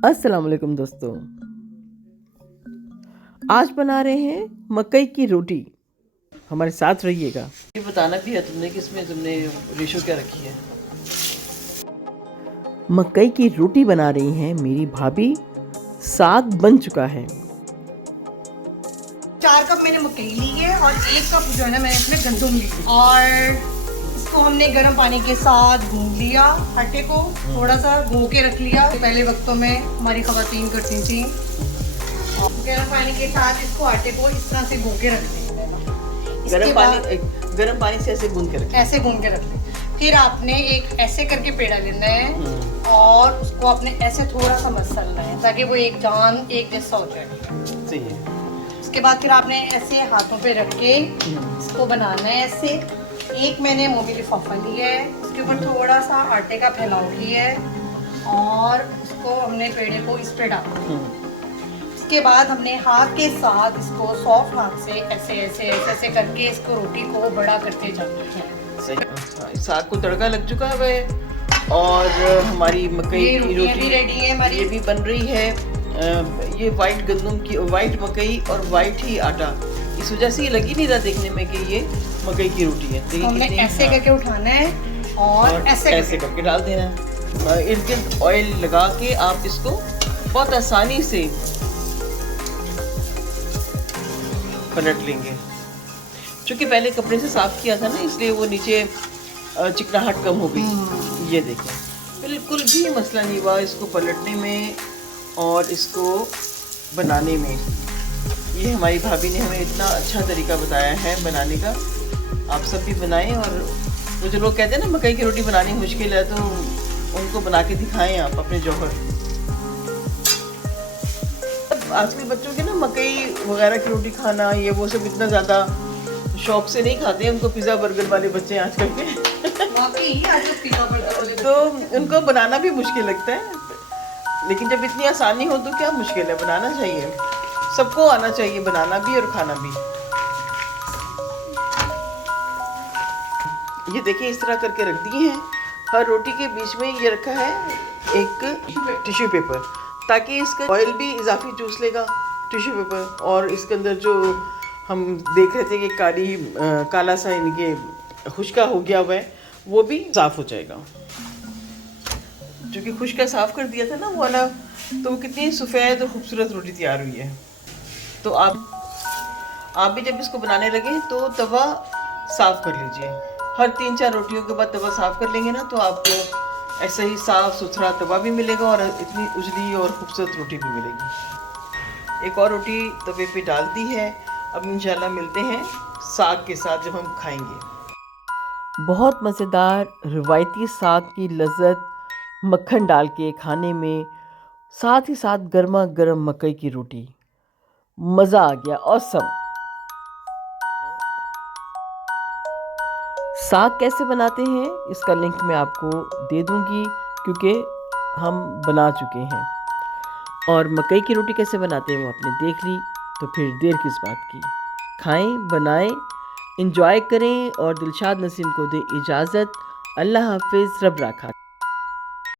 अस्सलाम वालेकुम दोस्तों, आज बना रहे हैं मकई की रोटी। हमारे साथ रहिएगा। ये बताना भी है तुमने कि इसमें तुमने रेशो क्या रखी है। मकई की रोटी बना रही हैं मेरी भाभी। साग बन चुका है। 4 कप मैंने मकई ली है और 1 कप जो है ना मैंने इसमें गंदम ली और इसको हमने गर्म पानी के साथ भून लिया। आटे को थोड़ा सा गो के रख लिया। पहले वक्तों में हमारी खवातीन करती थी, गर्म पानी के साथ इसको आटे को इस तरह से गो के रख लेना। गर्म पानी से ऐसे गूंद के रख लें। फिर आपने एक ऐसे करके पेड़ा लेना है और उसको आपने ऐसे थोड़ा सा मसलना है ताकि वो एक जैसा हो जाए। सही है। उसके बाद फिर आपने ऐसे हाथों पे रख के इसको बनाना है ऐसे। एक मैंने मोटी लिफाफा लिया है, उसके ऊपर थोड़ा सा आटे का फैलाव किया है और उसको हमने पेड़े को इस पे डाला। उसके बाद हमने हाथ के साथ इसको सॉफ्ट हाथ से ऐसे ऐसे ऐसे ऐसे करके इसको रोटी को बड़ा करते जाना है। सही। साग को तड़का लग चुका है और हमारी मकई की रोटी रेडी है हमारी। ये भी बन रही है। ये वाइट गंदम की, वाइट मकई और वाइट ही आटा, इस वजह से ये लगी नहीं रहा देखने में कि ये मकई की रोटी है। देखिए हमने ऐसे करके उठाना है और ऐसे करके डाल देना है। इर्द गिर्द ऑयल लगा के आप इसको बहुत आसानी से पलट लेंगे। क्योंकि पहले कपड़े से साफ किया था ना, इसलिए वो नीचे चिकनाहट कम हो गई। ये देखें, बिल्कुल भी मसला नहीं हुआ इसको पलटने में और इसको बनाने में। ये हमारी भाभी ने हमें इतना अच्छा तरीका बताया है बनाने का। आप सब भी बनाएं। और वो जो लोग कहते हैं ना मकई की रोटी बनानी मुश्किल है, तो उनको बना के दिखाएं आप अपने जौहर। आजकल बच्चों के ना मकई वगैरह की रोटी खाना ये वो सब इतना ज़्यादा शौक से नहीं खाते हैं। उनको पिज़्ज़ा बर्गर वाले बच्चे हैं आजकल के तो उनको बनाना भी मुश्किल लगता है। लेकिन जब इतनी आसानी हो तो क्या मुश्किल है, बनाना चाहिए। सबको आना चाहिए बनाना भी और खाना भी। ये देखिए इस तरह करके रख दिए हैं। हर रोटी के बीच में ये रखा है एक टिश्यू पेपर, ताकि इसका ऑयल भी इजाफी चूस लेगा टिश्यू पेपर। और इसके अंदर जो हम देख रहे थे कि काला सा इनके खुश्का हो गया हुआ है, वो भी साफ़ हो जाएगा। जो कि खुश्का साफ़ कर दिया था ना वो वाला, तो वो कितनी सफ़ेद और खूबसूरत रोटी तैयार हुई है। तो आप भी जब इसको बनाने लगे तो तवा साफ़ कर लीजिए। हर 3-4 रोटियों के बाद तवा साफ़ कर लेंगे ना, तो आपको ऐसा ही साफ़ सुथरा तवा भी मिलेगा और इतनी उजली और खूबसूरत रोटी भी मिलेगी। एक और रोटी तवे पे डाल दी है। अब इंशाल्लाह मिलते हैं साग के साथ जब हम खाएंगे। बहुत मज़ेदार रिवायती साग की लज़्ज़त मक्खन डाल के खाने में, साथ ही साथ गर्मा गर्म मकई की रोटी, मज़ा आ गया। ऑसम। साग कैसे बनाते हैं इसका लिंक मैं आपको दे दूंगी, क्योंकि हम बना चुके हैं। और मकई की रोटी कैसे बनाते हैं वो आपने देख ली, तो फिर देर किस बात की। खाएं, बनाएं, इंजॉय करें और दिलशाद नसीम को दे इजाज़त। अल्लाह हाफिज़, रब राखा।